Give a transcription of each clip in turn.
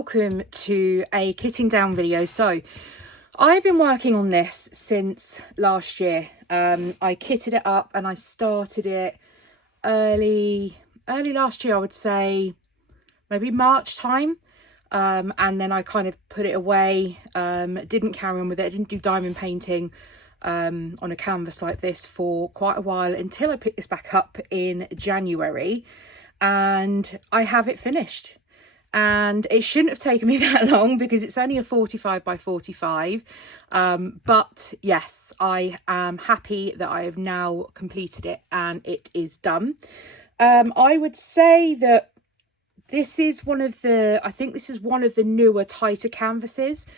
welcome to a kitting down video. So I've been working on this since last year. I kitted it up and I started it early last year, I would say maybe March time. And then I kind of put it away, didn't carry on with it. I didn't do diamond painting on a canvas like this for quite a while until I picked this back up in January, and I have it finished. And it shouldn't have taken me that long because it's only a 45 by 45. But yes, I am happy that I have now completed it and it is done. I would say that this is one of the newer, tighter canvases,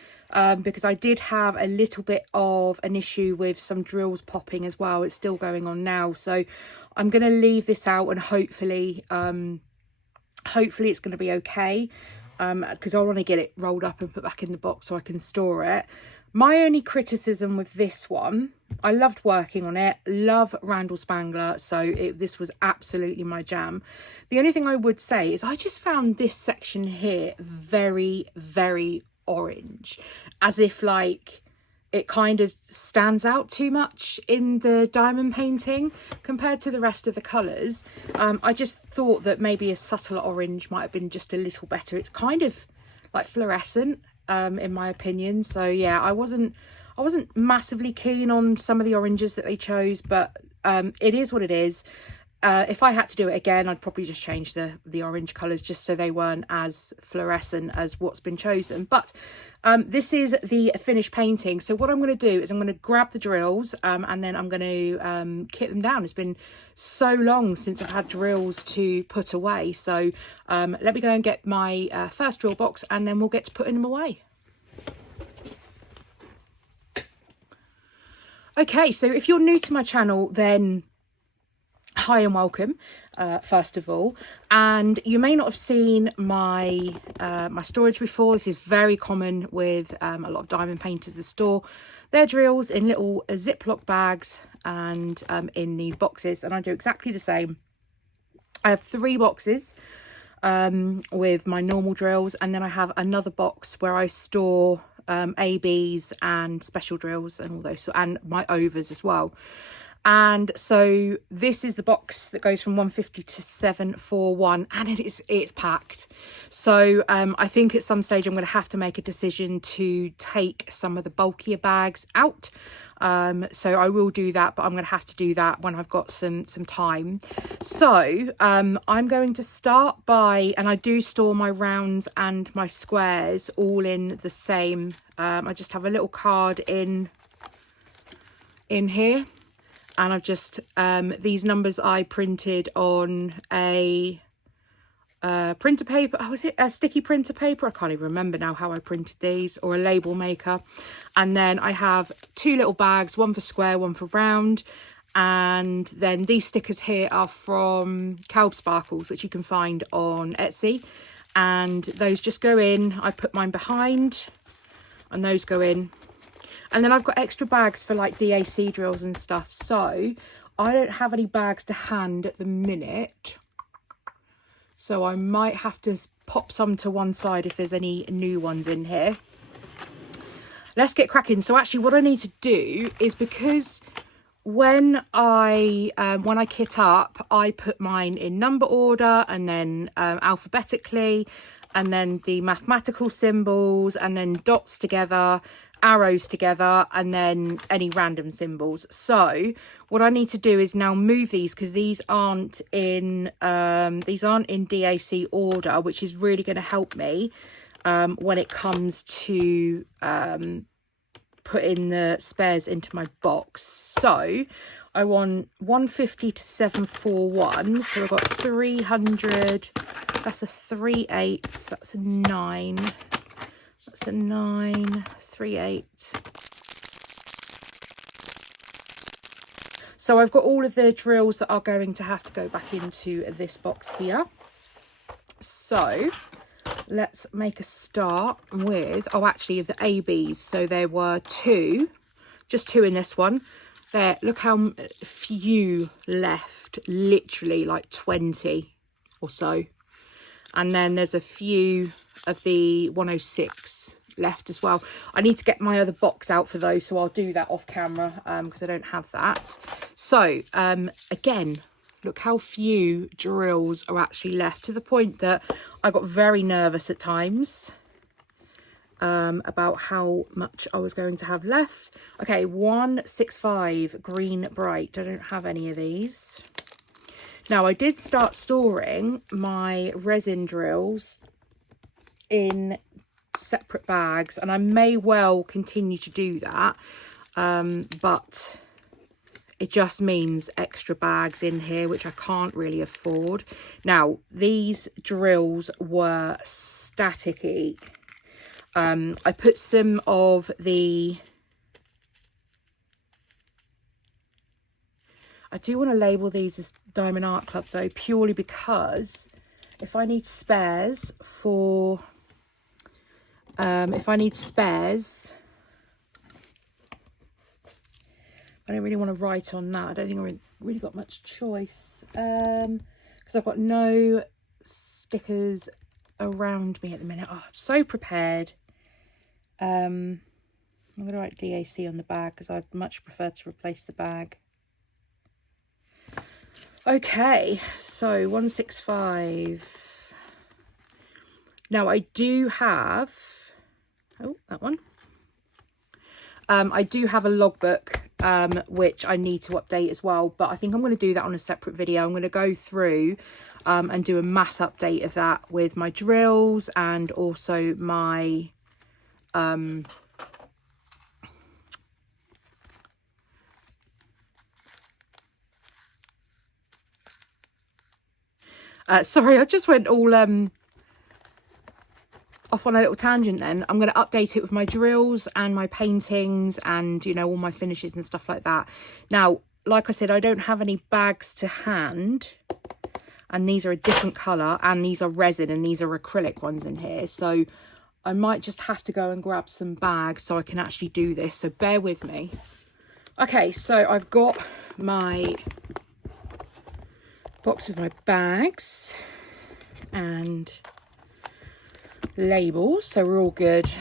because I did have a little bit of an issue with some drills popping as well. It's still going on now. So I'm going to leave this out and hopefully it's going to be okay, because I want to get it rolled up and put back in the box so I can store it. My only criticism with this one, I loved working on it, love Randal Spangler, so this was absolutely my jam. The only thing I would say is I just found this section here very, very orange, as if like it kind of stands out too much in the diamond painting compared to the rest of the colours. I just thought that maybe a subtle orange might have been just a little better. It's kind of like fluorescent, in my opinion. So yeah, I wasn't massively keen on some of the oranges that they chose, but it is what it is. If I had to do it again, I'd probably just change the orange colours just so they weren't as fluorescent as what's been chosen. But this is the finished painting. So what I'm going to do is I'm going to grab the drills and then I'm going to kit them down. It's been so long since I've had drills to put away. So let me go and get my first drill box and then we'll get to putting them away. Okay, so if you're new to my channel, then hi and welcome, first of all. And you may not have seen my my storage before. This is very common with a lot of diamond painters that store their drills in little Ziploc bags and in these boxes, and I do exactly the same. I have 3 boxes with my normal drills, and then I have another box where I store ABs and special drills and all those, and my overs as well. And so this is the box that goes from 150 to 741, and it's packed. So I think at some stage I'm going to have to make a decision to take some of the bulkier bags out. So I will do that, but I'm going to have to do that when I've got some time. So I'm going to start by, and I do store my rounds and my squares all in the same. I just have a little card in here. And I've just, these numbers I printed on a printer paper. Oh, was it a sticky printer paper? I can't even remember now how I printed these, or a label maker. And then I have 2 little bags, one for square, one for round. And then these stickers here are from Kelb Sparkles, which you can find on Etsy. And those just go in. I put mine behind and those go in. And then I've got extra bags for like DAC drills and stuff. So I don't have any bags to hand at the minute. So I might have to pop some to one side if there's any new ones in here. Let's get cracking. So actually what I need to do is, because when I kit up, I put mine in number order and then alphabetically, and then the mathematical symbols, and then dots together, arrows together, and then any random symbols. So what I need to do is now move these, because these aren't in DAC order, which is really going to help me when it comes to putting the spares into my box. So I want 150 to 741, so I've got 300. That's a 3/8, that's a 9. That's a 9, 3/8. So I've got all of the drills that are going to have to go back into this box here. So let's make a start with, oh, actually the ABs. So there were 2, just 2 in this one. There, look how few left, literally like 20 or so. And then there's a few of the 106 left as well. I need to get my other box out for those, so I'll do that off camera because I don't have that. So again, look how few drills are actually left, to the point that I got very nervous at times about how much I was going to have left. Okay, 165 green bright. I don't have any of these. Now, I did start storing my resin drills in separate bags, and I may well continue to do that, but it just means extra bags in here, which I can't really afford. Now, these drills were staticky. I put some of the... I do want to label these as Diamond Art Club though, purely because if I need spares for... if I need spares... I don't really want to write on that. I don't think I really got much choice. Because I've got no stickers around me at the minute. Oh, I'm so prepared. I'm going to write DAC on the bag because I'd much prefer to replace the bag. Okay, so 165. Now I do have, oh, that one. I do have a logbook, which I need to update as well, but I think I'm going to do that on a separate video. I'm going to go through and do a mass update of that with my drills and also my sorry, I just went all off on a little tangent then. I'm going to update it with my drills and my paintings and, you know, all my finishes and stuff like that. Now, like I said, I don't have any bags to hand, and these are a different colour, and these are resin, and these are acrylic ones in here. So I might just have to go and grab some bags so I can actually do this. So bear with me. Okay, so I've got my box with my bags and labels, so we're all good.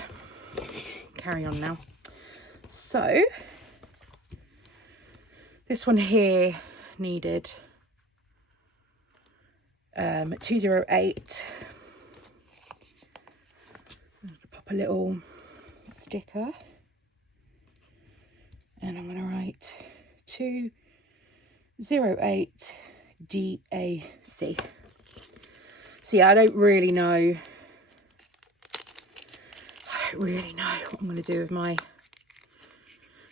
Carry on now. So this one here needed 208. Pop a little sticker, and I'm going to write 208 DAC. So yeah, I don't really know what I'm going to do with my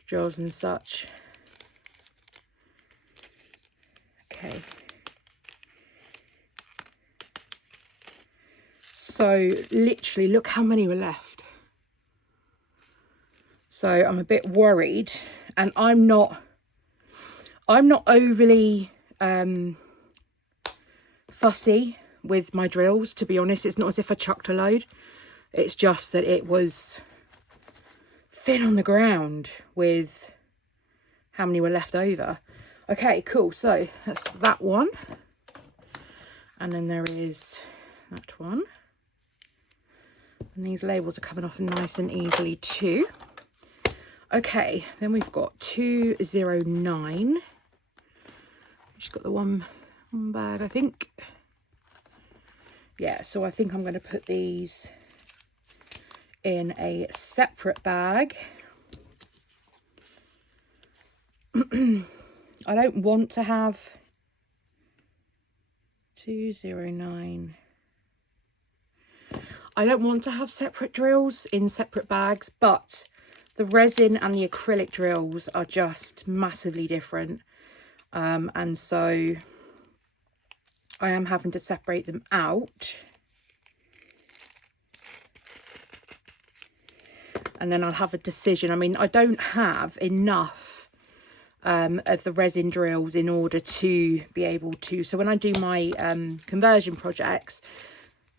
drills and such. Okay. So literally look how many were left. So I'm a bit worried, and I'm not overly fussy with my drills, to be honest. It's not as if I chucked a load. It's just that it was thin on the ground with how many were left over. Okay, cool. So that's that one. And then there is that one. And these labels are coming off nice and easily too. Okay, then we've got 209. Just got the one bag, I think. Yeah, so I think I'm going to put these in a separate bag. I don't want to have 209. I don't want to have separate drills in separate bags, but the resin and the acrylic drills are just massively different. And so I am having to separate them out. And then I'll have a decision. I mean, I don't have enough of the resin drills in order to be able to... So when I do my conversion projects,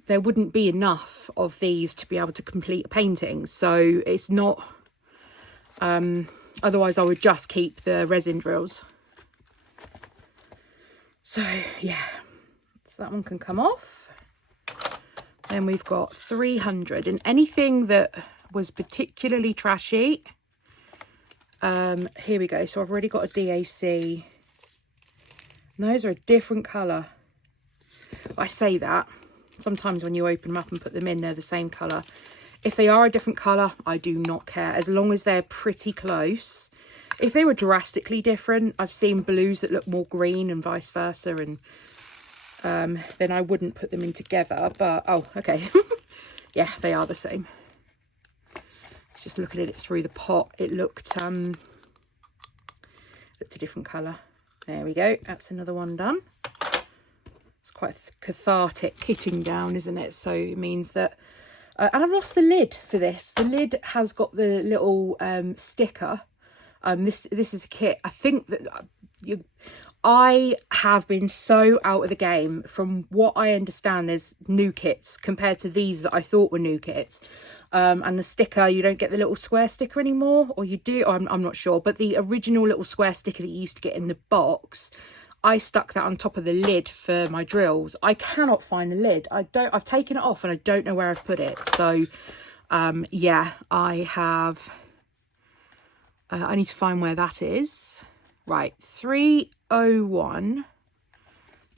there wouldn't be enough of these to be able to complete a painting. So it's not... otherwise, I would just keep the resin drills. So, yeah. So that one can come off. Then we've got 300, and anything that was particularly trashy. Here we go. So I've already got a DAC. And those are a different colour. I say that. Sometimes when you open them up and put them in, they're the same colour. If they are a different colour, I do not care. As long as they're pretty close. If they were drastically different, I've seen blues that look more green and vice versa. And then I wouldn't put them in together. But, oh, okay. Yeah, they are the same. Just looking at it through the pot, it looked a different colour. There we go. That's another one done. It's quite cathartic kitting down, isn't it? So it means that... and I've lost the lid for this. The lid has got the little sticker. This is a kit. I think that I have been so out of the game. From what I understand, there's new kits compared to these that I thought were new kits. And the sticker, you don't get the little square sticker anymore, or you do. I'm not sure, but the original little square sticker that you used to get in the box, I stuck that on top of the lid for my drills. I cannot find the lid. I've taken it off and I don't know where I've put it. So yeah, I have I need to find where that is. Right, 301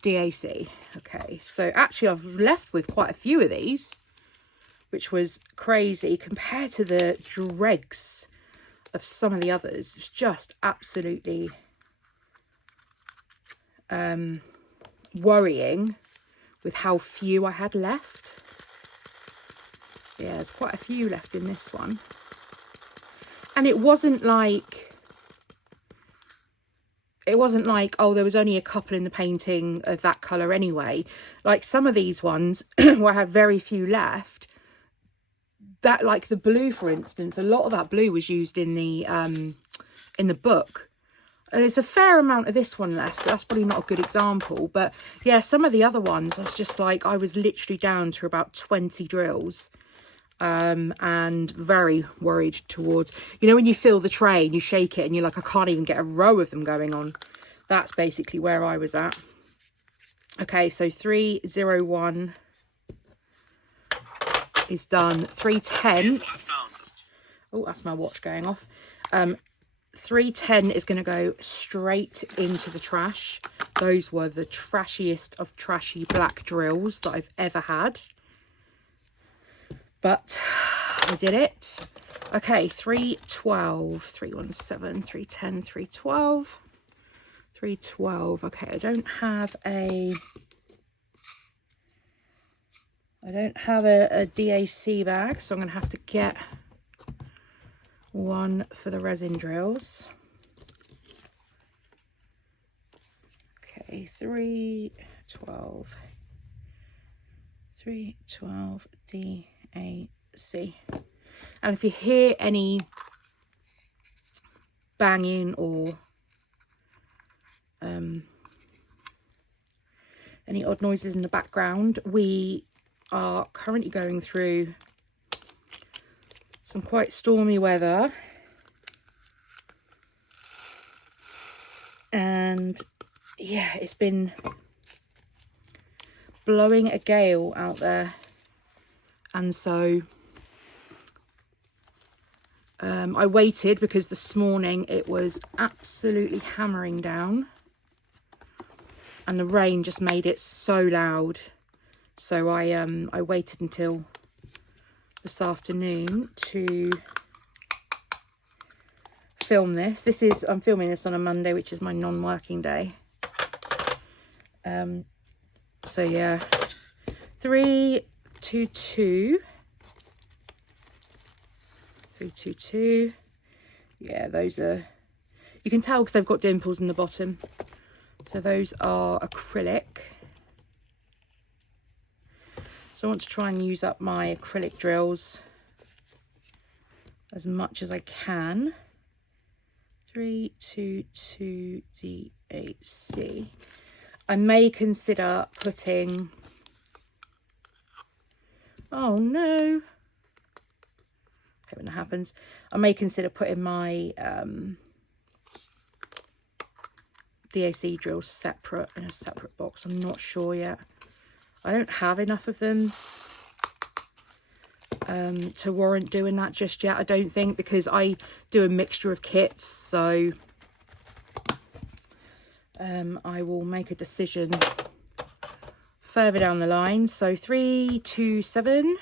DAC. Okay, so actually I've left with quite a few of these, which was crazy compared to the dregs of some of the others. It's just absolutely worrying with how few I had left. Yeah, there's quite a few left in this one. And it wasn't like, oh, there was only a couple in the painting of that colour anyway. Like some of these ones where I had very few left, that, like the blue, for instance, a lot of that blue was used in the book. There's a fair amount of this one left, but that's probably not a good example. But yeah, some of the other ones, I was just like, I was literally down to about 20 drills. And very worried towards, you know, when you fill the tray and you shake it and you're like, I can't even get a row of them going on. That's basically where I was at. Okay, so 301 is done. 310. Oh, that's my watch going off. 310 is going to go straight into the trash. Those were the trashiest of trashy black drills that I've ever had. But I did it. Okay, 312, 317, 310, 312, 312. Okay, I don't have a DAC bag, so I'm going to have to get one for the resin drills. Okay, 312, 312 DAC. And if you hear any banging or any odd noises in the background, we are currently going through some quite stormy weather, and yeah, it's been blowing a gale out there. And so I waited because this morning it was absolutely hammering down and the rain just made it so loud. So I waited until this afternoon to film this. I'm filming this on a Monday, which is my non-working day. So yeah, 322. Yeah, those are, you can tell because they've got dimples in the bottom. So those are acrylic. So I want to try and use up my acrylic drills as much as I can. 322 DAC. I may consider putting, oh no, I hope that happens. I may consider putting my DAC drills separate in a separate box. I'm not sure yet. I don't have enough of them to warrant doing that just yet, I don't think, because I do a mixture of kits. So I will make a decision further down the line. So 327,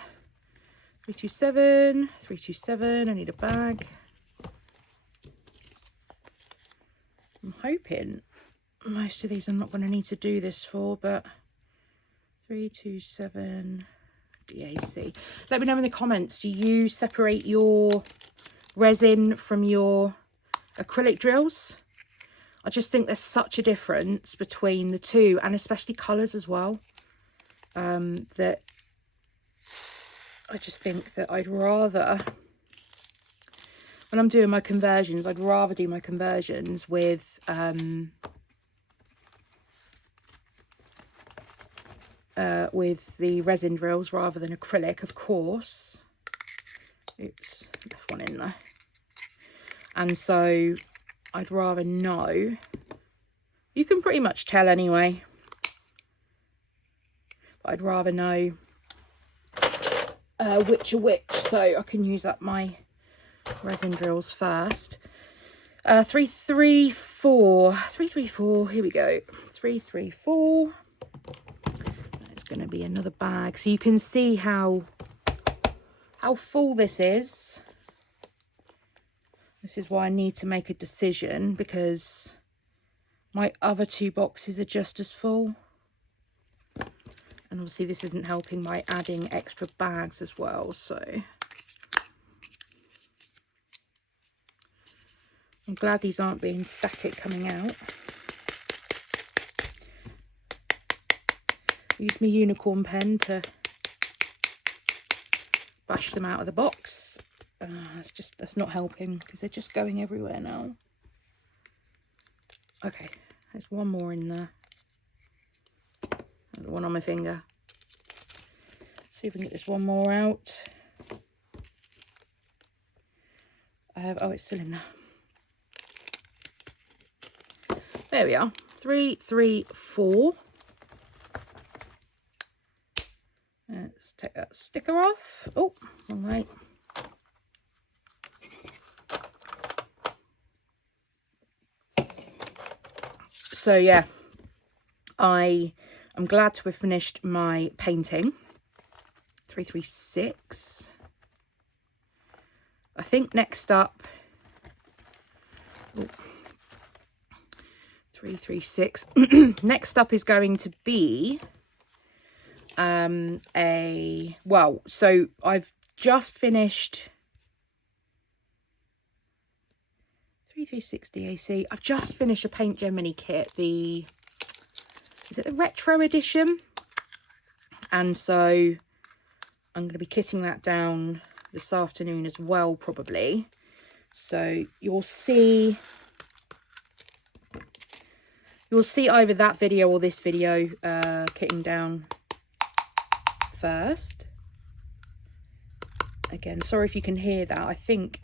327, 327. I need a bag. I'm hoping most of these I'm not going to need to do this for, but 327 DAC. Let me know in the comments, do you separate your resin from your acrylic drills? I just think there's such a difference between the two, and especially colours as well, that I just think that I'd rather, when I'm doing my conversions, I'd rather do my conversions with the resin drills rather than acrylic, of course. Oops, left one in there. And so I'd rather know. You can pretty much tell anyway, but I'd rather know which are which, so I can use up my resin drills first. 334, here we go. 334. It's going to be another bag, so you can see how full this is. This is why I need to make a decision, because my other two boxes are just as full. And obviously this isn't helping by adding extra bags as well, so I'm glad these aren't being static coming out. Use my unicorn pen to bash them out of the box. That's not helping, because they're just going everywhere now. Okay, there's one more in there. The one on my finger. See if we can get this one more out. Oh, it's still in there. There we are. 334. Let's take that sticker off. Oh, all right. So yeah, I'm glad to have finished my painting. 336. I think next up, 336. Next up is going to be so I've just finished 336 DAC. I've just finished a Paint Gemini kit. Is it the retro edition? And so I'm going to be kitting that down this afternoon as well, probably. So you'll see either that video or this video kitting down first. Again, sorry if you can hear that. I think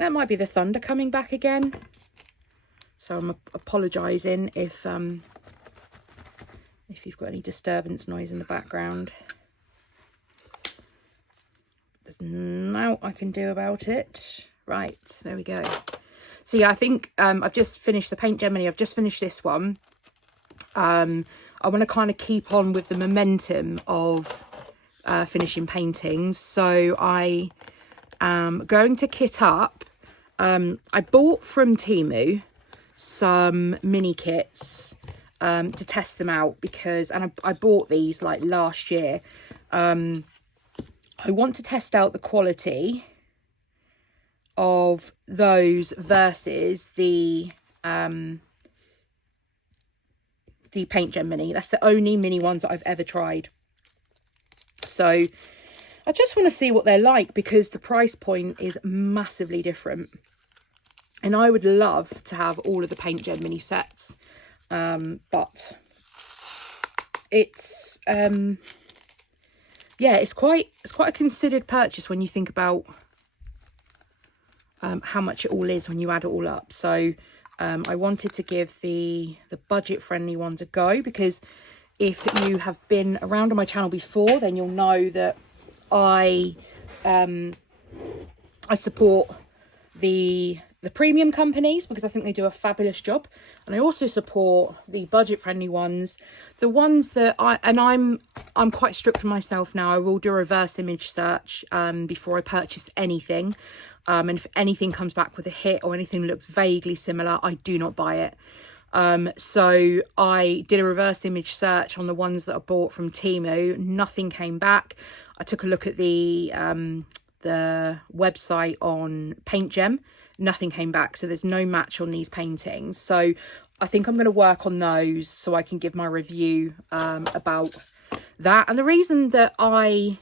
that might be the thunder coming back again. So I'm apologising if you've got any disturbance noise in the background. There's nothing I can do about it. Right, there we go. So yeah, I think I've just finished the Paint Gemini. I've just finished this one. I want to kind of keep on with the momentum of finishing paintings. So I am going to kit up. I bought from Temu some mini kits to test them out, because, and I bought these like last year. I want to test out the quality of those versus the Paint Gemini. That's the only mini ones that I've ever tried. So I just want to see what they're like, because the price point is massively different. And I would love to have all of the Paint Gemini sets. But it's yeah, it's quite a considered purchase when you think about how much it all is when you add it all up. So I wanted to give the budget friendly ones a go, because if you have been around on my channel before, then you'll know that I support the premium companies because I think they do a fabulous job, and I also support the budget friendly ones, the ones that I'm quite strict with myself now. I will do a reverse image search before I purchase anything, and if anything comes back with a hit or anything looks vaguely similar, I do not buy it. So I did a reverse image search on the ones that I bought from Temu. Nothing came back. I took a look at the website on Paint Gem. Nothing came back, so there's no match on these paintings. So I think I'm going to work on those so I can give my review about that. And the reason that I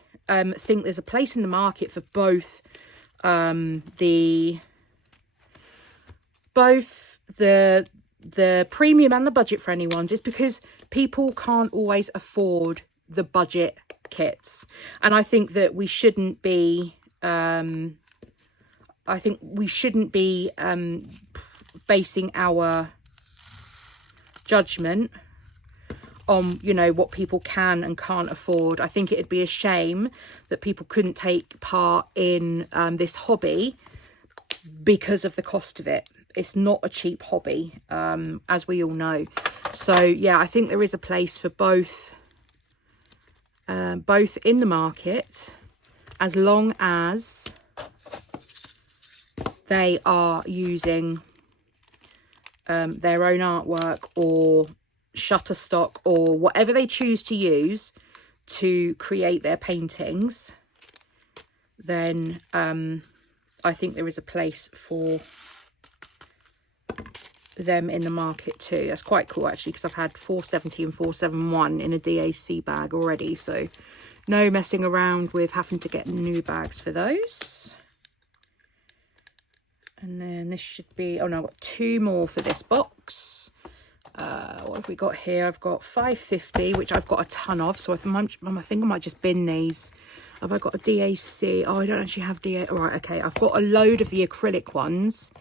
think there's a place in the market for both the premium and the budget friendly ones is because people can't always afford the budget kits, and I think that we shouldn't be basing our judgment on, you know, what people can and can't afford. I think it'd be a shame that people couldn't take part in this hobby because of the cost of it. It's not a cheap hobby, as we all know. So yeah, I think there is a place for both in the market, as long as they are using their own artwork or Shutterstock or whatever they choose to use to create their paintings. Then I think there is a place for them in the market too. That's quite cool actually, because I've had 470 and 471 in a DAC bag already, so no messing around with having to get new bags for those. And then this should be, oh no, I've got 2 more for this box. What have we got here? I've got 550, which I've got a ton of, so I think I might just bin these. Have I got a DAC? Oh, I don't actually have DAC. All right, okay, I've got a load of the acrylic ones,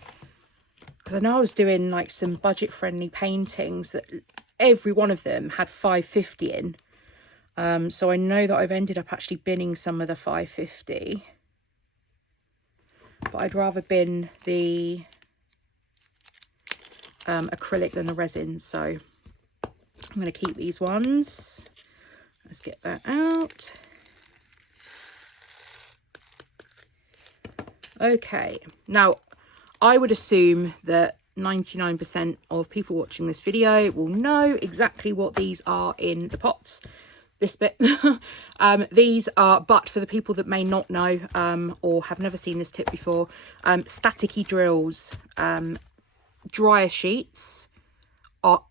because I know I was doing like some budget friendly paintings that every one of them had 550 in. So I know that I've ended up actually binning some of the 550. But I'd rather bin the acrylic than the resin. So I'm going to keep these ones. Let's get that out. Okay, now I would assume that 99% of people watching this video will know exactly what these are in the pots. This bit. These are, but for the people that may not know or have never seen this tip before, staticky drills. Dryer sheets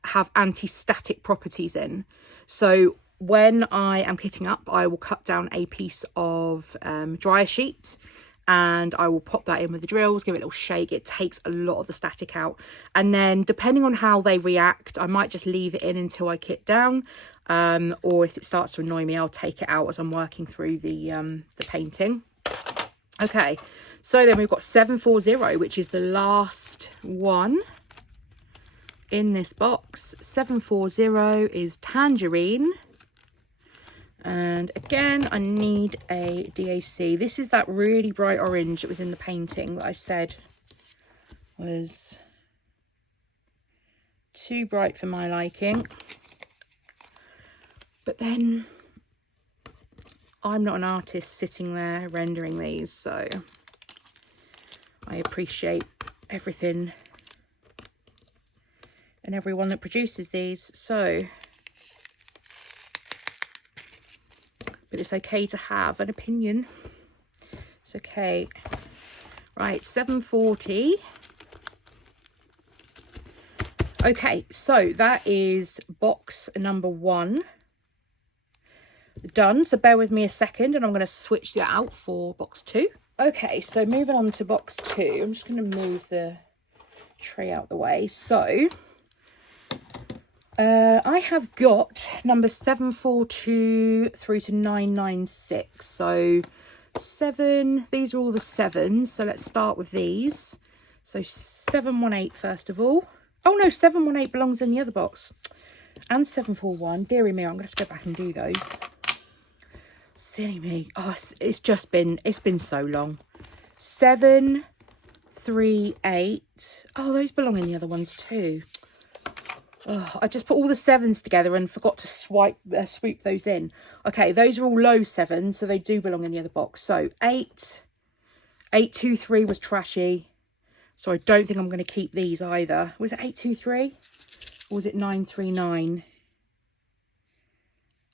have anti-static properties in. So when I am kitting up, I will cut down a piece of dryer sheet and I will pop that in with the drills, give it a little shake. It takes a lot of the static out. And then depending on how they react, I might just leave it in until I kit down. Or if it starts to annoy me, I'll take it out as I'm working through the painting. Okay, so then we've got 740, which is the last one in this box. 740 is Tangerine. And again, I need a DAC. This is that really bright orange that was in the painting that I said was too bright for my liking. But then I'm not an artist sitting there rendering these, so I appreciate everything and everyone that produces these. So, but it's okay to have an opinion. It's okay. Right, 740. Okay, so that is box number 1 done. So bear with me a second and I'm going to switch that out for box 2. Okay, so moving on to box 2. I'm just going to move the tray out the way. So I have got number 742 through to 996. So 7, these are all the 7s. So let's start with these. So 718 first of all. Oh no, 718 belongs in the other box. And 741. Dearie me, I'm going to have to go back and do those. Silly me. Oh, it's been so long. 7, 3, 8. Oh, those belong in the other ones too. Oh, I just put all the 7s together and forgot to swoop those in. Okay, those are all low 7s, so they do belong in the other box. So 8, 823 was trashy. So I don't think I'm going to keep these either. Was it 823? Or was it 939?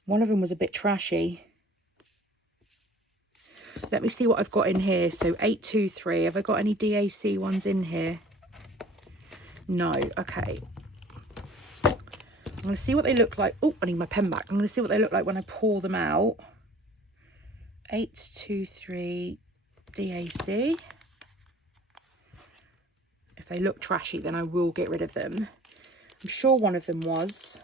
One of them was a bit trashy. Let me see what I've got in here. So 823. Have I got any DAC ones in here? No. Okay. I'm going to see what they look like. Oh, I need my pen back. I'm going to see what they look like when I pour them out. 823 DAC. If they look trashy, then I will get rid of them. I'm sure one of them was.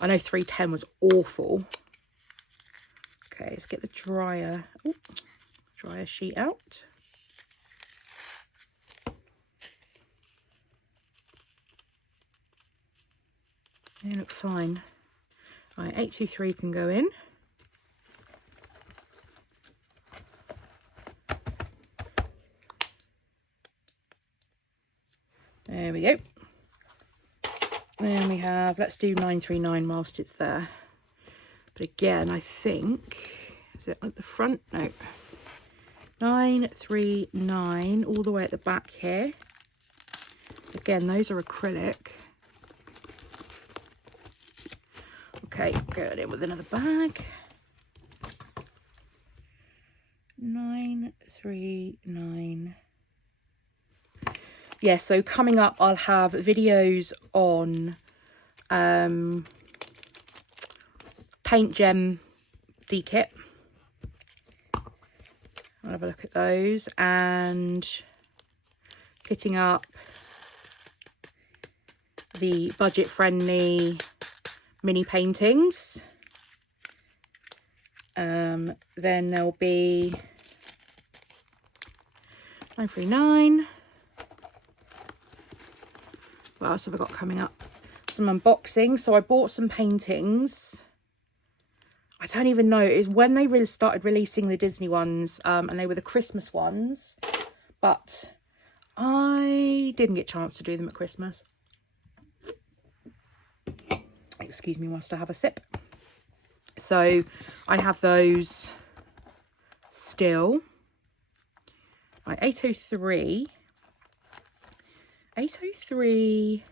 I know 310 was awful. Okay, let's get the dryer sheet out. They look fine. Right, 823 can go in. There we go. Then we have, let's do 939 whilst it's there. But again, I think, is it at the front? No. 939 all the way at the back here. Again, those are acrylic. Okay, going in with another bag. 939. Yeah, so coming up, I'll have videos on paint gem D-kit. I'll have a look at those, and kitting up the budget-friendly mini paintings. Then there'll be 939. What else have I got coming up? Some unboxing. So I bought some paintings. I don't even know. It was when they really started releasing the Disney ones, and they were the Christmas ones. But I didn't get a chance to do them at Christmas. Excuse me whilst I have a sip. So I have those still. Right, 803. 803.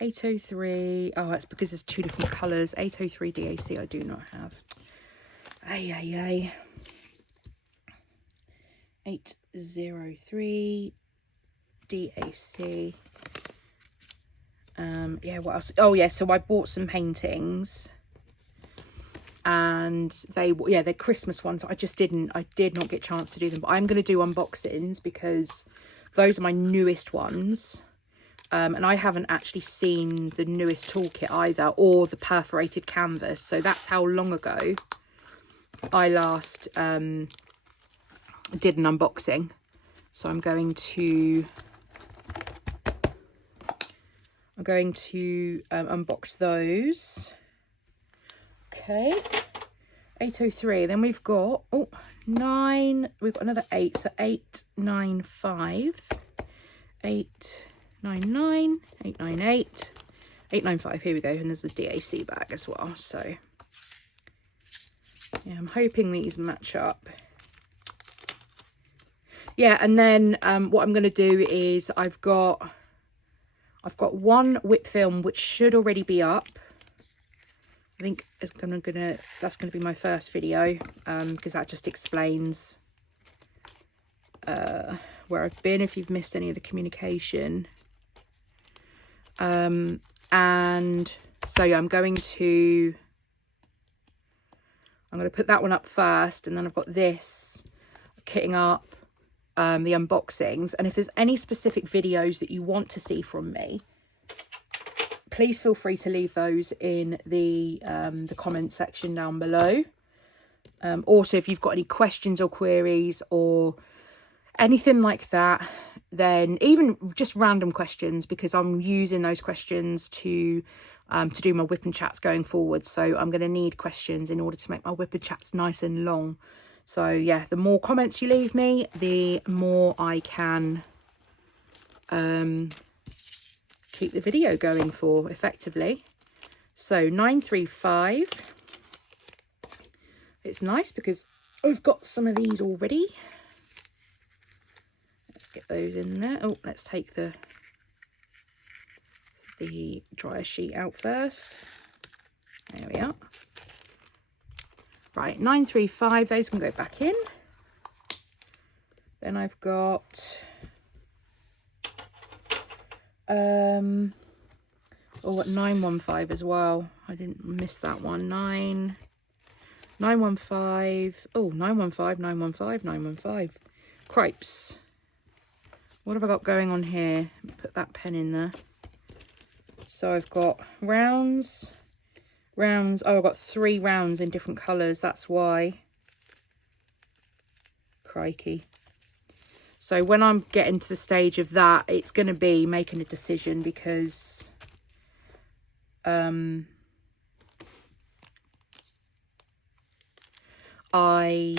803. Oh, it's because there's two different colours. 803 DAC I do not have. 803 DAC. Yeah, what else? Oh yeah, so I bought some paintings, and they're Christmas ones. I did not get a chance to do them, but I'm going to do unboxings because those are my newest ones. And I haven't actually seen the newest toolkit either, or the perforated canvas. So that's how long ago I last did an unboxing. So I'm going to unbox those. Okay, 803. Then we've got 9. We've got another 8. So 895, 899, 898, 895. Here we go. And there's the DAC bag as well. So yeah, I'm hoping these match up. Yeah, and then what I'm going to do is I've got one whip film which should already be up. I think that's going to be my first video, because that just explains where I've been if you've missed any of the communication. And so yeah, I'm going to put that one up first, and then I've got this kitting up the unboxings. And if there's any specific videos that you want to see from me, please feel free to leave those in the comment section down below. Also, if you've got any questions or queries or anything like that, then even just random questions, because I'm using those questions to to do my whip and chats going forward. So I'm going to need questions in order to make my whip and chats nice and long. So yeah, the more comments you leave me, the more I can keep the video going for effectively. So 935. It's nice because I've got some of these already. Let's get those in there. Oh, let's take the dryer sheet out first. There we are. Right, 935, those can go back in. Then I've got oh, at 915 as well. I didn't miss that one. 915. Oh, 915, 915, 915. Crepes. What have I got going on here? Put that pen in there. So I've got rounds. Oh, I've got 3 rounds in different colours. That's why. Crikey. So when I'm getting to the stage of that, it's going to be making a decision because I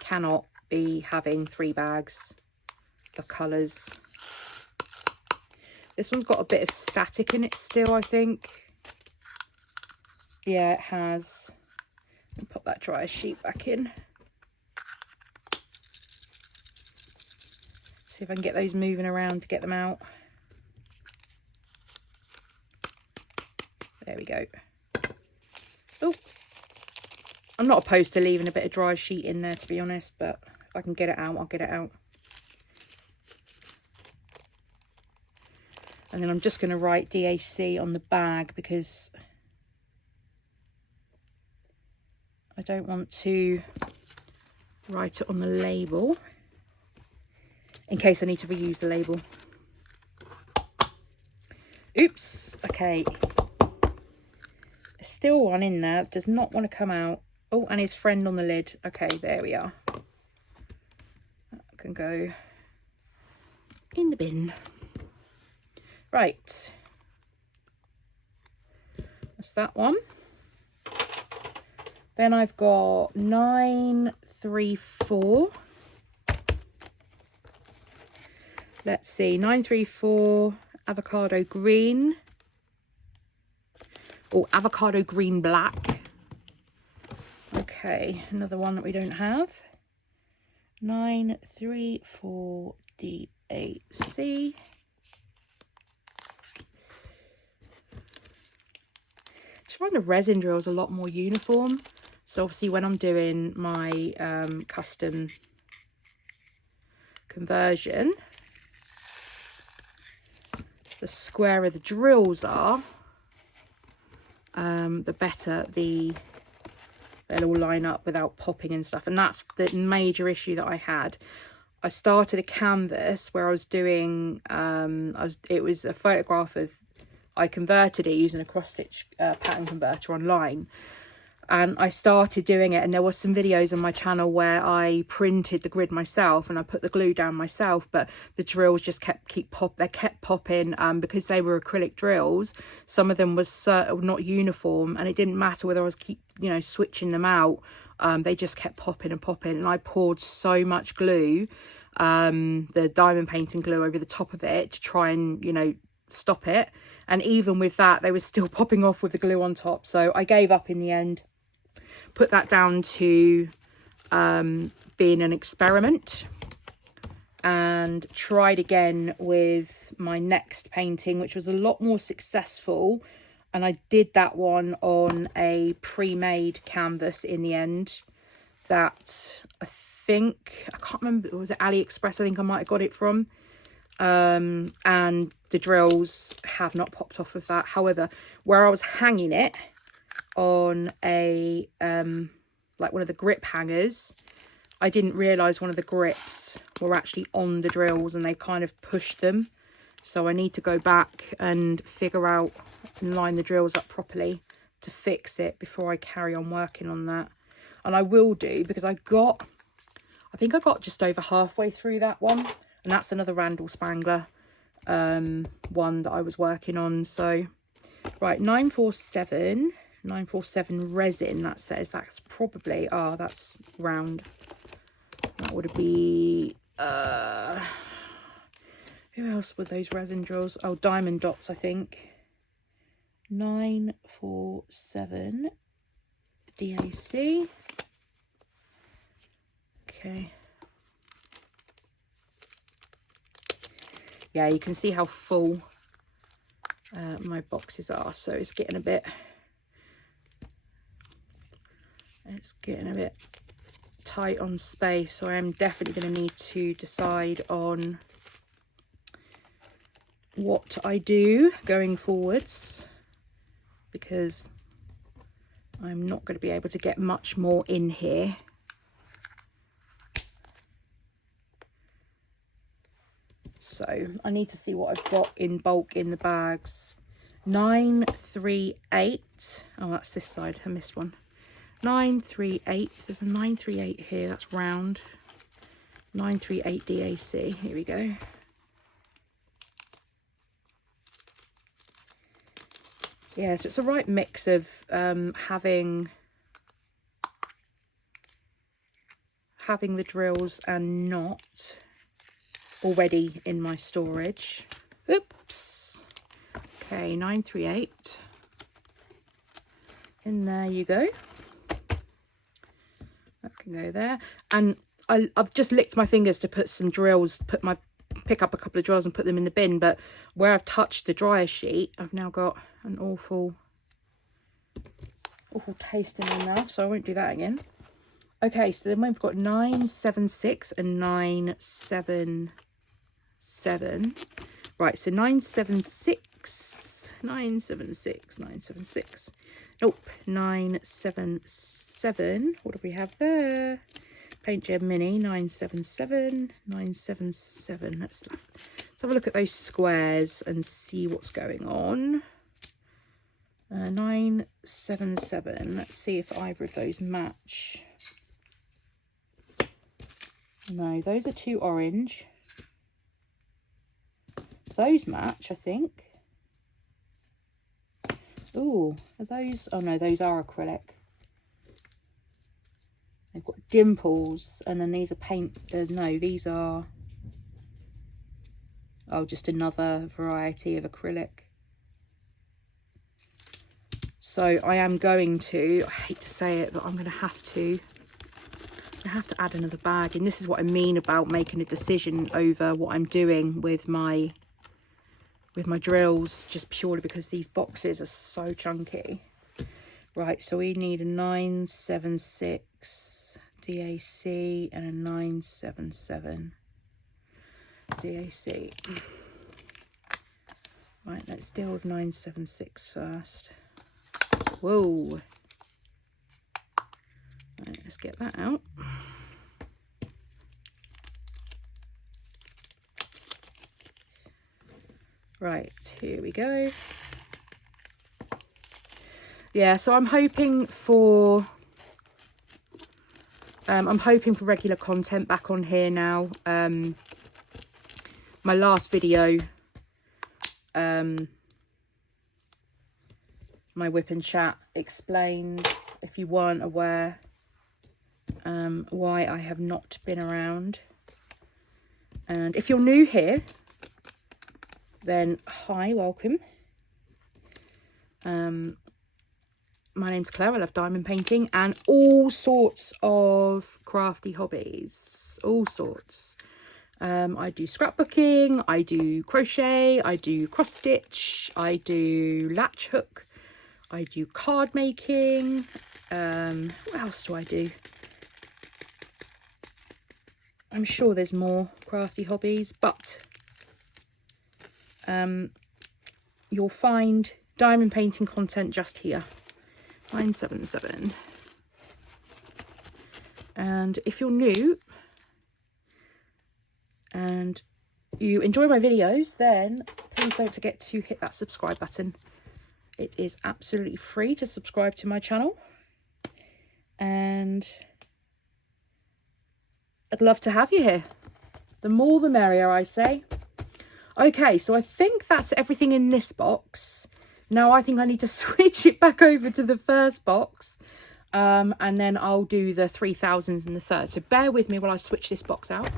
cannot be having 3 bags of colours. This one's got a bit of static in it still, I think. Yeah, it has. I'll pop that dryer sheet back in. See if I can get those moving around to get them out. There we go. Oh, I'm not opposed to leaving a bit of dry sheet in there, to be honest, but if I can get it out, I'll get it out. And then I'm just going to write DAC on the bag because I don't want to write it on the label in case I need to reuse the label. Oops. Okay. There's still one in there that does not want to come out. Oh, and his friend on the lid. Okay, there we are. That can go in the bin. Right. That's that one. Then I've got 934. Let's see, 934 avocado green. Or avocado green black. Okay, another one that we don't have. 934 DAC. Just find the resin drill is a lot more uniform. So obviously when I'm doing my custom conversion, the squarer the drills are, the better they'll all line up without popping and stuff. And that's the major issue that I had. I started a canvas where I was doing, it was a photograph of, I converted it using a cross-stitch pattern converter online. And I started doing it, and there was some videos on my channel where I printed the grid myself and I put the glue down myself, but the drills just kept popping because they were acrylic drills. Some of them was not uniform, and it didn't matter whether I was switching them out. They just kept popping and popping, and I poured so much glue, the diamond painting glue over the top of it to try and stop it. And even with that, they were still popping off with the glue on top. So I gave up in the end. Put that down to being an experiment, and tried again with my next painting, which was a lot more successful. And I did that one on a pre-made canvas in the end that I can't remember, was it AliExpress? I think I might have got it from. And the drills have not popped off of that. However, where I was hanging it on a like one of the grip hangers, I didn't realize one of the grips were actually on the drills and they kind of pushed them. So I need to go back and figure out and line the drills up properly to fix it before I carry on working on that. And I will do, because I think I got just over halfway through that one, and that's another Randal Spangler. one that I was working on. So right, 947 resin, that says. That's probably, that's round. That would be who else were those resin drills? Oh, Diamond Dots, I think. 947 DAC. Okay. Yeah, you can see how full my boxes are, so it's getting a bit tight on space. So I am definitely going to need to decide on what I do going forwards, because I'm not going to be able to get much more in here. So I need to see what I've got in bulk in the bags. 938. Oh, that's this side. I missed one. 938. There's a 938 here. That's round. 938 DAC. Here we go. Yeah, so it's a right mix of having the drills and not already in my storage. Oops. Okay, 938. And there you go. That can go there. And I've just licked my fingers to put some drills, pick up a couple of drills and put them in the bin, but where I've touched the dryer sheet, I've now got an awful taste in my mouth, so I won't do that again. Okay, so then we've got 976 and 977. Right, so 976. Nope, 977. What do we have there? Paint Gem Mini, 977. Let's have a look at those squares and see what's going on. 977. Let's see if either of those match. No, those are too orange. Those match, I think. Ooh, are those? Oh no, those are acrylic. They've got dimples, and then these are paint. No, these are. Oh, just another variety of acrylic. So I am going to. I hate to say it, but I'm going to have to. I have to add another bag, and this is what I mean about making a decision over what I'm doing with my drills, just purely because these boxes are so chunky. Right, so we need a 976 DAC and a 977 DAC. Right, let's deal with 976 first. Whoa. Right, let's get that out. Right, here we go. Yeah, so I'm hoping for regular content back on here now. My last video, my whip and chat, explains, if you weren't aware, why I have not been around. And if you're new here, then hi, welcome. My name's Claire. I love diamond painting and all sorts of crafty hobbies, all sorts. I do scrapbooking, I do crochet, I do cross stitch, I do latch hook, I do card making. What else do I do? I'm sure there's more crafty hobbies, but you'll find diamond painting content just here. 977. And if you're new and you enjoy my videos, then please don't forget to hit that subscribe button. It is absolutely free to subscribe to my channel, and I'd love to have you here. The more the merrier, I say. Okay, so I think that's everything in this box. Now I think I need to switch it back over to the first box. And then I'll do the 3000s in the third. So bear with me while I switch this box out.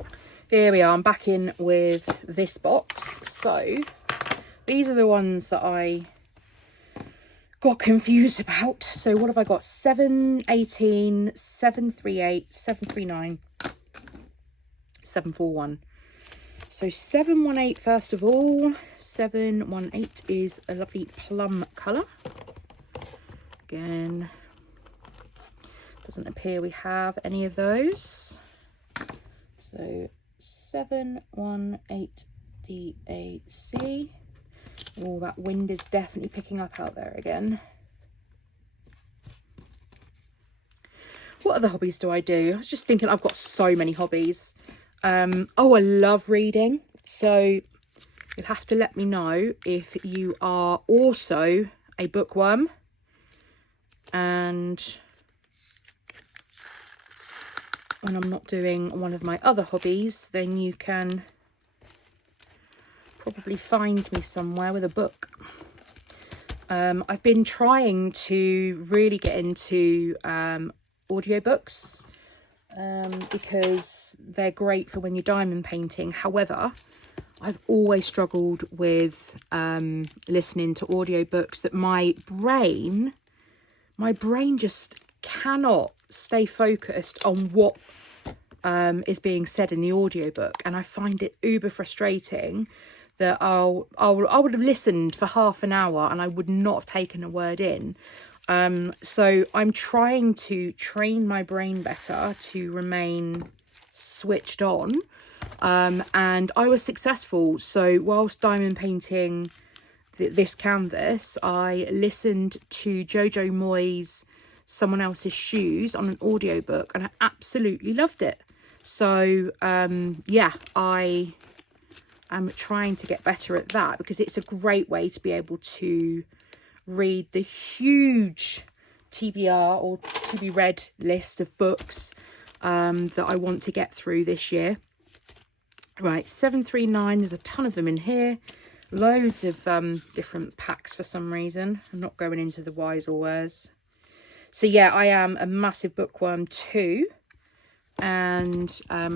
Here we are, I'm back in with this box. So these are the ones that I got confused about. So what have I got? 718, 738, 739, 741. So 718 first of all. 718 is a lovely plum colour. Again, doesn't appear we have any of those. So 718 DAC. Oh, that wind is definitely picking up out there again. What other hobbies do I do? I was just thinking, I've got so many hobbies. Oh, I love reading. So you'll have to let me know if you are also a bookworm. And when I'm not doing one of my other hobbies, then you can probably find me somewhere with a book. I've been trying to really get into audiobooks because they're great for when you're diamond painting. However, I've always struggled with listening to audiobooks that my brain just cannot stay focused on what is being said in the audiobook, and I find it uber frustrating that I would have listened for half an hour and I would not have taken a word in. So I'm trying to train my brain better to remain switched on, and I was successful. So whilst diamond painting this canvas, I listened to Jojo Moyes' Someone Else's Shoes on an audiobook, and I absolutely loved it. So yeah, I am trying to get better at that because it's a great way to be able to read the huge TBR or to be read list of books that I want to get through this year. Right, 739, there's a ton of them in here. Loads of different packs for some reason. I'm not going into the whys or wheres. So yeah, I am a massive bookworm too. And I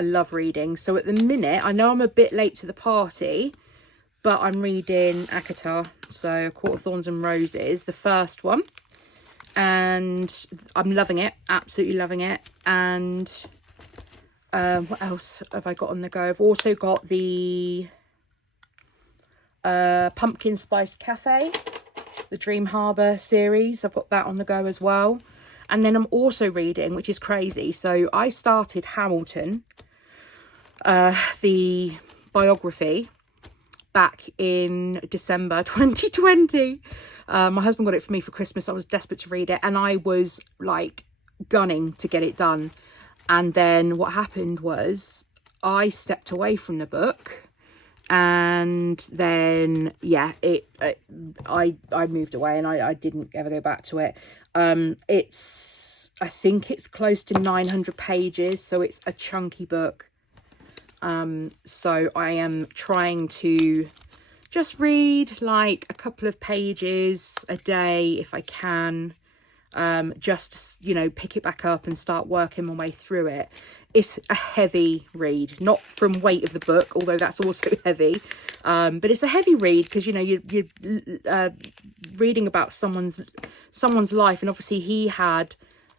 love reading. So at the minute, I know I'm a bit late to the party, but I'm reading Akatar, so Court of Thorns and Roses, the first one. And I'm loving it, absolutely loving it. And what else have I got on the go? I've also got the Pumpkin Spice Cafe, the Dream Harbour series. I've got that on the go as well. And then I'm also reading, which is crazy. So I started Hamilton, the biography, back in December 2020. My husband got it for me for Christmas. I was desperate to read it, and I was like gunning to get it done. And then what happened was I stepped away from the book, and then yeah, I moved away, and I didn't ever go back to it. I think it's close to 900 pages, so it's a chunky book. So I am trying to just read like a couple of pages a day if I can. Just, you know, pick it back up and start working my way through it. It's a heavy read, not from weight of the book, although that's also heavy. But it's a heavy read because, you know, you're reading about someone's life, and obviously he had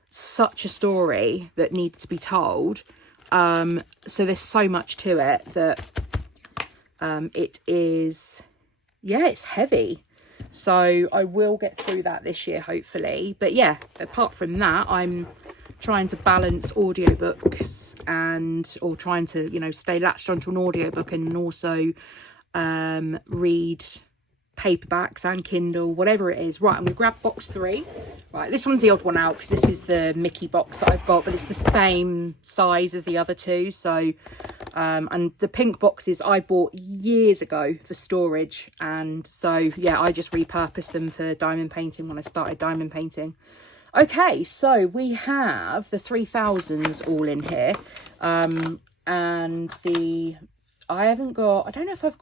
such a story that needed to be told. So there's so much to it that it is, yeah, it's heavy. So I will get through that this year, hopefully. But yeah, apart from that, I'm trying to balance audiobooks or trying to, you know, stay latched onto an audiobook and also read paperbacks and Kindle, whatever it is. Right, I'm going to grab box 3. Right, this one's the odd one out because this is the Mickey box that I've got, but it's the same size as the other two. So, and the pink boxes I bought years ago for storage. And so, yeah, I just repurposed them for diamond painting when I started diamond painting. Okay, so we have the 3000s all in here. and I don't know if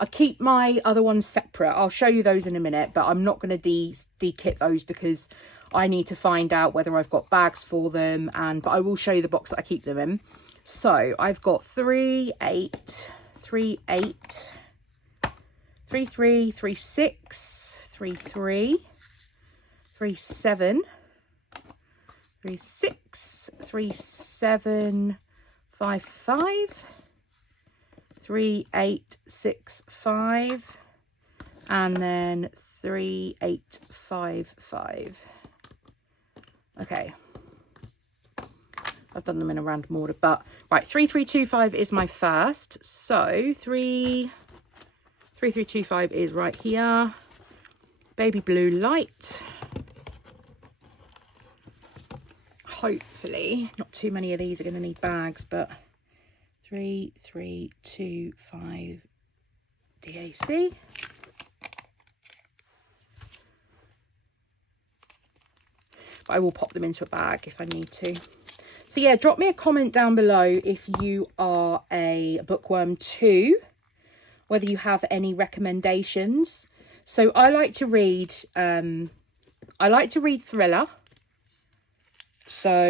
I keep my other ones separate. I'll show you those in a minute, but I'm not going to de-kit those because I need to find out whether I've got bags for them, but I will show you the box that I keep them in. So I've got 3, 8, 3, 8, 3, 3, 3, 6, 3, 3, 3, 7, 3, 6, 3, 7, 5, 5, 3, 8, 6, 5, and then 3, 8, 5, 5. Okay. I've done them in a random order, but right, 3, 3, 2, 5 is my first. So 3, 3, 3, 2, 5 is right here. Baby blue light. Hopefully, not too many of these are going to need bags, but 3, 3, 2, 5 DAC. But I will pop them into a bag if I need to. So yeah, drop me a comment down below if you are a bookworm too, whether you have any recommendations. So I like to read thriller. So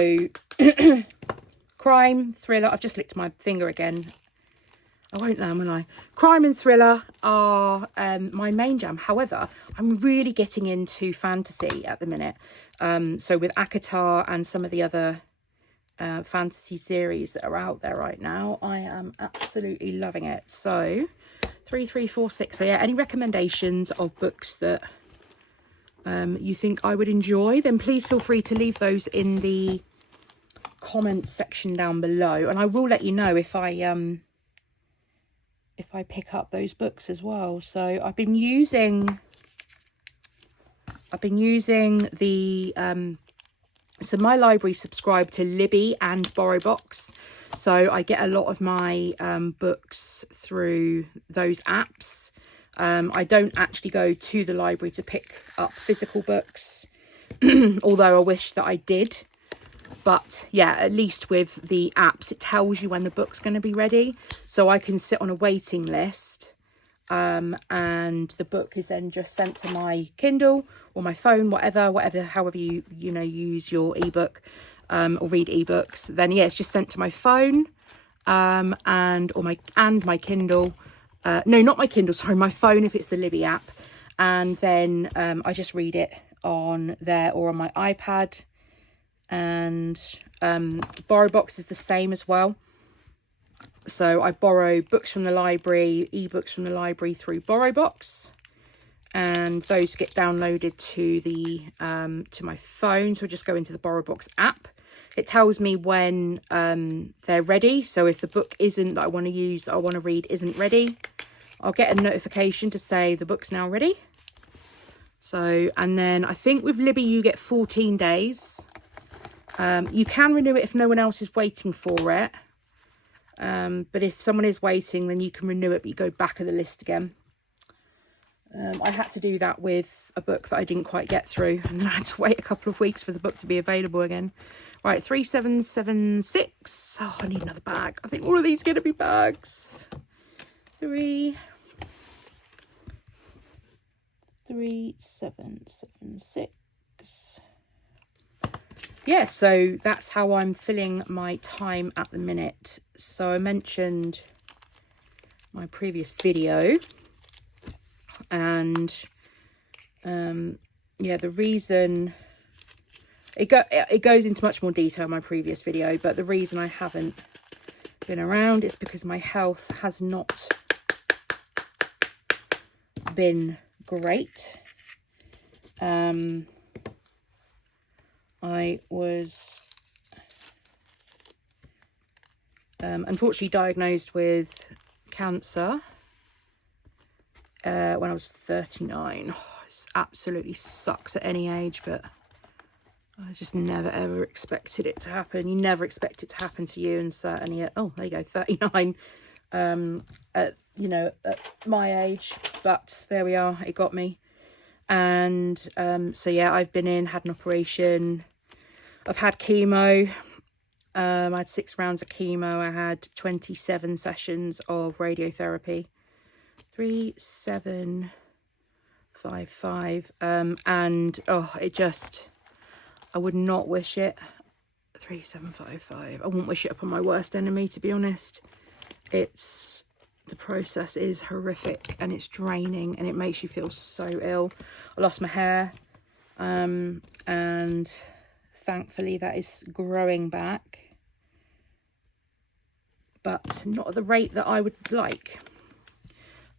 crime, thriller. I've just licked my finger again. I won't lie, will I? Crime and thriller are my main jam. However, I'm really getting into fantasy at the minute. So with ACOTAR and some of the other fantasy series that are out there right now, I am absolutely loving it. So 3, 3, 4, 6. So yeah, any recommendations of books that you think I would enjoy, then please feel free to leave those in the comment section down below, and I will let you know if I pick up those books as well. So I've been using the so my library subscribed to Libby and BorrowBox, so I get a lot of my books through those apps. I don't actually go to the library to pick up physical books, although I wish that I did. But yeah, at least with the apps, it tells you when the book's going to be ready. So I can sit on a waiting list, and the book is then just sent to my Kindle or my phone, however you use your ebook or read ebooks. Then yeah, it's just sent to my phone and my Kindle. No, not my Kindle, sorry, my phone if it's the Libby app. And then I just read it on there or on my iPad. And BorrowBox is the same as well. So I borrow books from the library, ebooks from the library through BorrowBox, and those get downloaded to the to my phone. So I just go into the BorrowBox app. It tells me when they're ready. So if the book that I want to read isn't ready, I'll get a notification to say the book's now ready. So, and then I think with Libby you get 14 days. You can renew it if no one else is waiting for it. But if someone is waiting, then you can renew it, but you go back of the list again. I had to do that with a book that I didn't quite get through, and then I had to wait a couple of weeks for the book to be available again. Right, 3776. Oh, I need another bag. I think all of these are going to be bags. 3776. Yeah, so that's how I'm filling my time at the minute. So I mentioned my previous video, and yeah, the reason it goes into much more detail in my previous video, but the reason I haven't been around is because my health has not been great. I was unfortunately diagnosed with cancer when I was 39. Oh, it absolutely sucks at any age, but I just never ever expected it to happen. You never expect it to happen to you, and certainly at, oh, there you go, 39 at my age, but there we are, it got me. And so yeah, I've been had an operation, I've had chemo, I had 6 rounds of chemo. I had 27 sessions of radiotherapy. 3755. And oh, it just, I would not wish it. 3755. I wouldn't wish it upon my worst enemy, to be honest. It's, the process is horrific and it's draining and it makes you feel so ill. I lost my hair, and thankfully that is growing back, but not at the rate that I would like.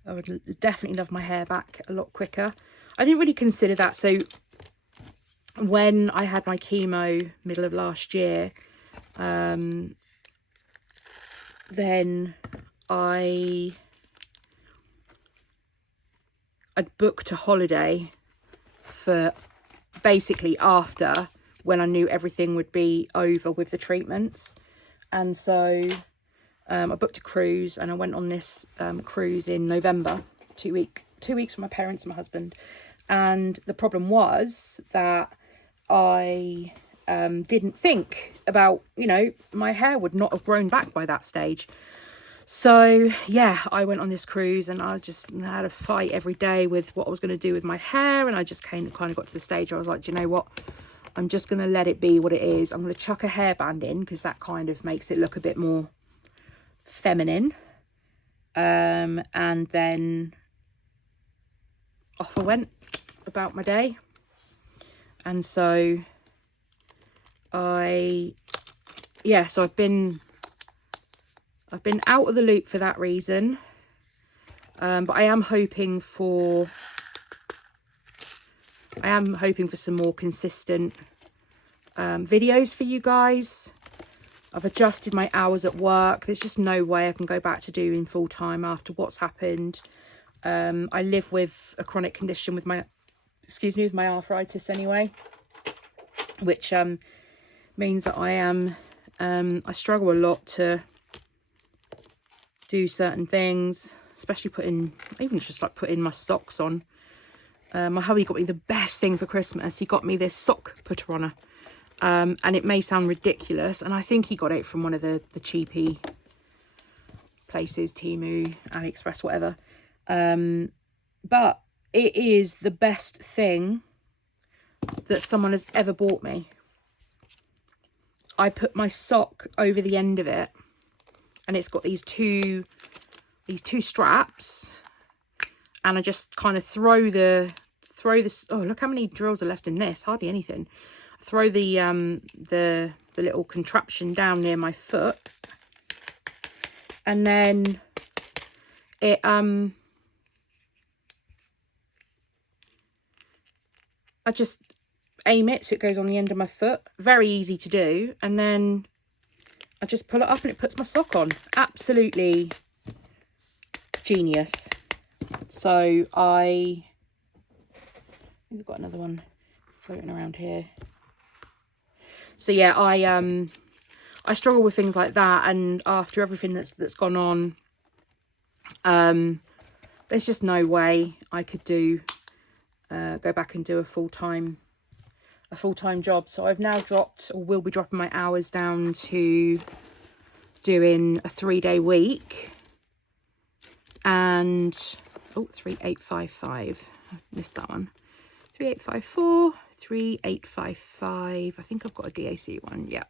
I would definitely love my hair back a lot quicker. I didn't really consider that. So when I had my chemo middle of last year, then I'd booked a holiday for basically after, when I knew everything would be over with the treatments. And so I booked a cruise and I went on this cruise in November, 2 weeks with my parents and my husband. And the problem was that I didn't think about, you know, my hair would not have grown back by that stage. So yeah, I went on this cruise and I just had a fight every day with what I was going to do with my hair. And I just kind of got to the stage where I was like, do you know what? I'm just going to let it be what it is. I'm going to chuck a hairband in because that kind of makes it look a bit more feminine. And then off I went about my day. And so I've been out of the loop for that reason. But I am hoping for some more consistent videos for you guys. I've adjusted my hours at work. There's just no way I can go back to doing full time after what's happened. I live with a chronic condition with my arthritis anyway, which means that I struggle a lot to do certain things, especially putting my socks on. My hubby got me the best thing for Christmas. He got me this sock putter on. And it may sound ridiculous, and I think he got it from one of the cheapy places, Temu, AliExpress, whatever. But it is the best thing that someone has ever bought me. I put my sock over the end of it, and it's got these two straps, and I just kind of throw this. Oh, look how many drills are left in this. Hardly anything. I throw the little contraption down near my foot, and then it I just aim it so it goes on the end of my foot. Very easy to do. And then I just pull it up and it puts my sock on. Absolutely genius. So I've got another one floating around here. So yeah, I struggle with things like that, and after everything that's gone on, there's just no way I could go back and do a full-time job. So I've now dropped, or will be dropping, my hours down to doing a 3-day week. And 3855, I missed that one. 3854, 3855. I think I've got a DAC one. Yeah.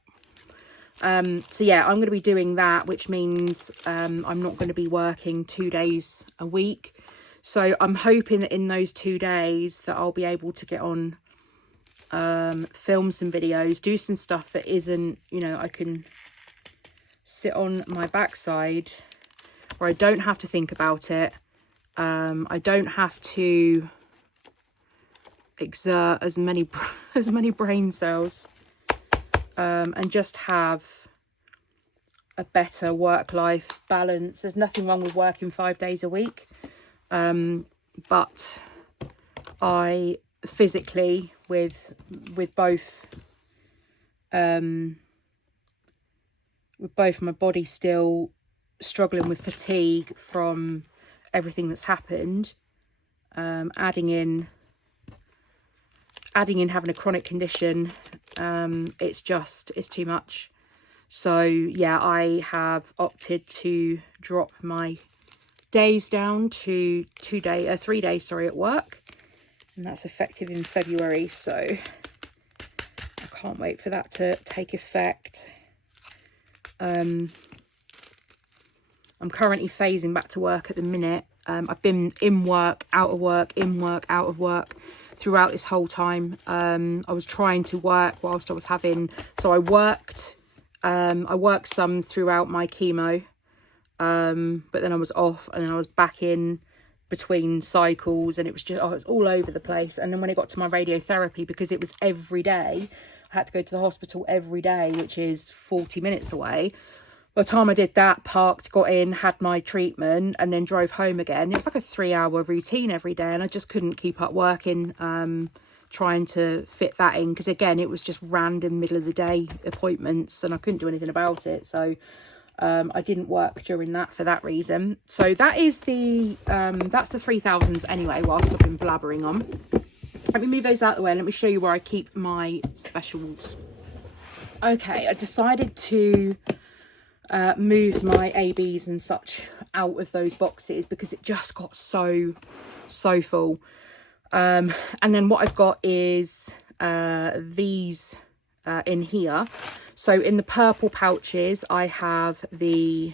So yeah, I'm going to be doing that, which means I'm not going to be working 2 days a week. So I'm hoping that in those 2 days that I'll be able to get on, film some videos, do some stuff that isn't, you know, I can sit on my backside where I don't have to think about it. I don't have to exert as many brain cells, and just have a better work-life balance. There's nothing wrong with working 5 days a week, but I physically with both my body still struggling with fatigue from everything that's happened, adding in having a chronic condition, it's too much. So yeah, I have opted to drop my days down to 3 days, sorry, at work. And that's effective in February. So I can't wait for that to take effect. I'm currently phasing back to work at the minute. I've been in work, out of work, in work, out of work throughout this whole time. I was trying to work whilst I was having, so I worked some throughout my chemo, but then I was off, and then I was back in between cycles, and it was just, I was all over the place. And then when it got to my radiotherapy, because it was every day, I had to go to the hospital every day, which is 40 minutes away. By the time I did that, parked, got in, had my treatment, and then drove home again. It was like a 3-hour routine every day, and I just couldn't keep up working, trying to fit that in, because again, it was just random middle of the day appointments, and I couldn't do anything about it. So I didn't work during that for that reason. So that is the that's the 3000s anyway, whilst I've been blabbering on. Let me move those out of the way and let me show you where I keep my specials. Okay, I decided to moved my ABs and such out of those boxes because it just got so full. And then what I've got is these in here. So in the purple pouches, I have the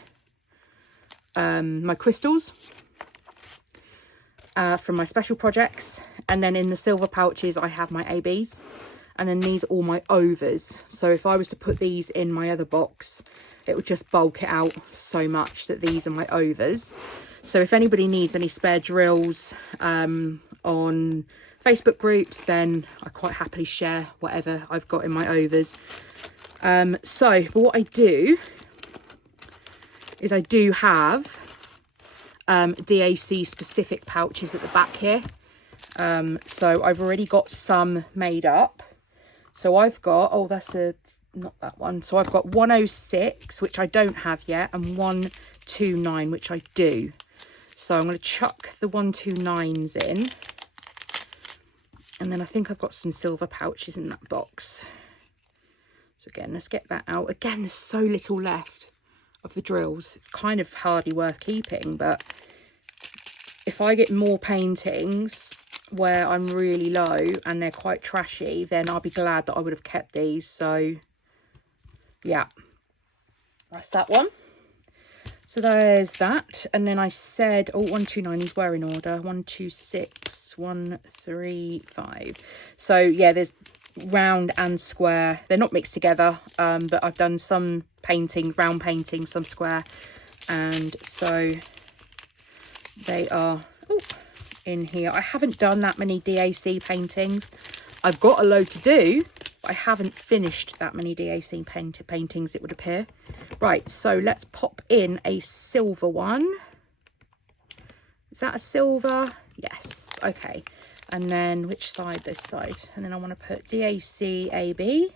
my crystals from my special projects. And then in the silver pouches, I have my ABs. And then these are all my overs. So if I was to put these in my other box, it would just bulk it out so much that these are my overs. So if anybody needs any spare drills on Facebook groups, then I quite happily share whatever I've got in my overs. But what I do is I do have DAC specific pouches at the back here. So I've already got some made up. So I've got, oh, that's not that one. So I've got 106, which I don't have yet, and 129, which I do. So I'm going to chuck the 129s in. And then I think I've got some silver pouches in that box. So again, let's get that out. Again, there's so little left of the drills. It's kind of hardly worth keeping, but if I get more paintings where I'm really low and they're quite trashy, then I'll be glad that I would have kept these. So yeah, that's that one. So there's that. And then I said, oh, 129, these were in order. 126, 135. So yeah, there's round and square. They're not mixed together, but I've done some painting, round painting, some square. And so they are in here. I haven't done that many DAC paintings. I've got a load to do, but I haven't finished that many DAC paintings, it would appear. Right, so let's pop in a silver one. Is that a silver? Yes, okay. And then which side? This side. And then I want to put DAC AB.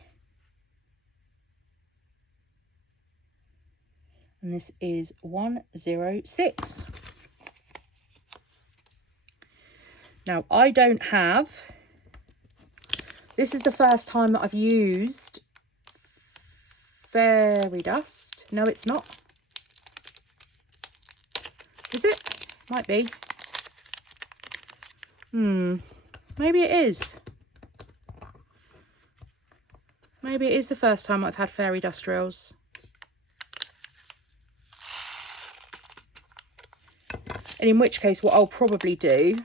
And this is 106. Now, I don't have, this is the first time that I've used fairy dust. No, it's not. Is it? Might be. Maybe it is. Maybe it is the first time I've had fairy dust drills. And in which case, what I'll probably do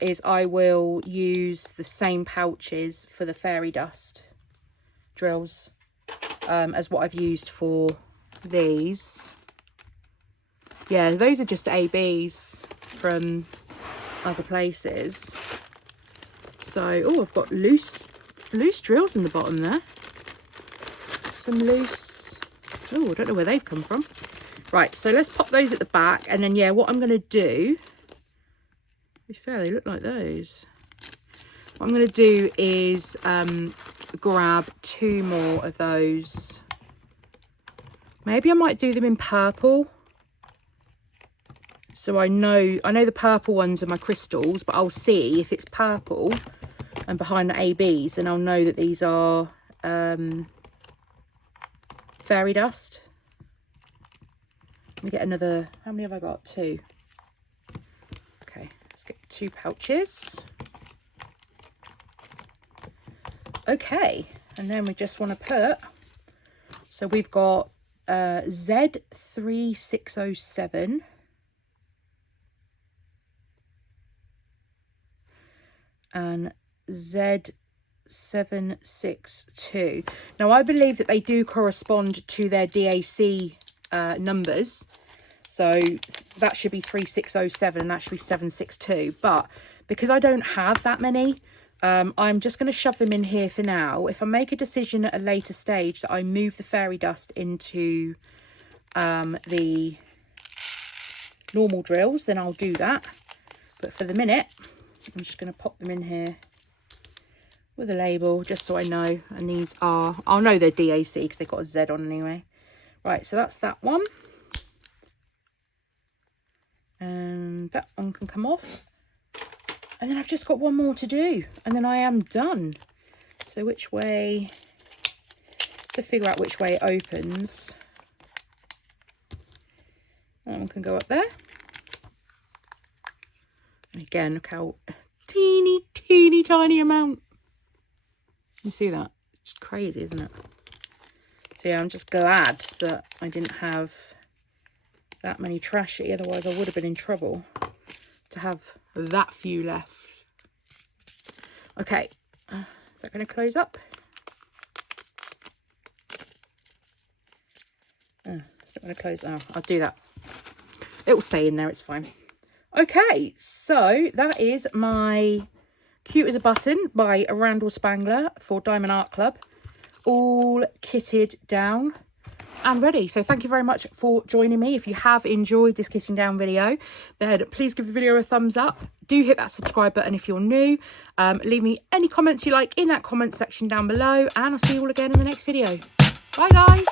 is I will use the same pouches for the fairy dust drills as what I've used for these. Yeah, those are just ABs from other places. So, oh, I've got loose drills in the bottom there. Some loose, oh, I don't know where they've come from. Right, so let's pop those at the back, and then yeah, what I'm going to do, to be fair, they look like those. What I'm going to do is grab 2 more of those. Maybe I might do them in purple. So I know the purple ones are my crystals, but I'll see if it's purple and behind the ABs, then I'll know that these are fairy dust. Let me get another, how many have I got? 2. Okay, let's get 2 pouches. Okay, and then we just want to put, so we've got Z3607. And Z762. Now, I believe that they do correspond to their DAC numbers. So that should be 3607 and that should be 762. But because I don't have that many, I'm just going to shove them in here for now. If I make a decision at a later stage that I move the fairy dust into the normal drills, then I'll do that. But for the minute, I'm just going to pop them in here with a label just so I know. And these are, I'll know they're DAC because they've got a Z on anyway. Right, so that's that one. And that one can come off. And then I've just got one more to do. And then I am done. So which way, to figure out which way it opens. That one can go up there. And again, look how teeny tiny amount. You see that? It's just crazy, isn't it? So yeah, I'm just glad that I didn't have that many trashy, otherwise I would have been in trouble to have that few left. Okay, is that going to close up? Oh, it's not going to close. Oh, I'll do that. It will stay in there, it's fine. Okay, so that is my Cute as a Button by Randal Spangle for Diamond Art Club. All kitted down and ready. So thank you very much for joining me. If you have enjoyed this kitting down video, then please give the video a thumbs up. Do hit that subscribe button if you're new. Leave me any comments you like in that comment section down below. And I'll see you all again in the next video. Bye, guys.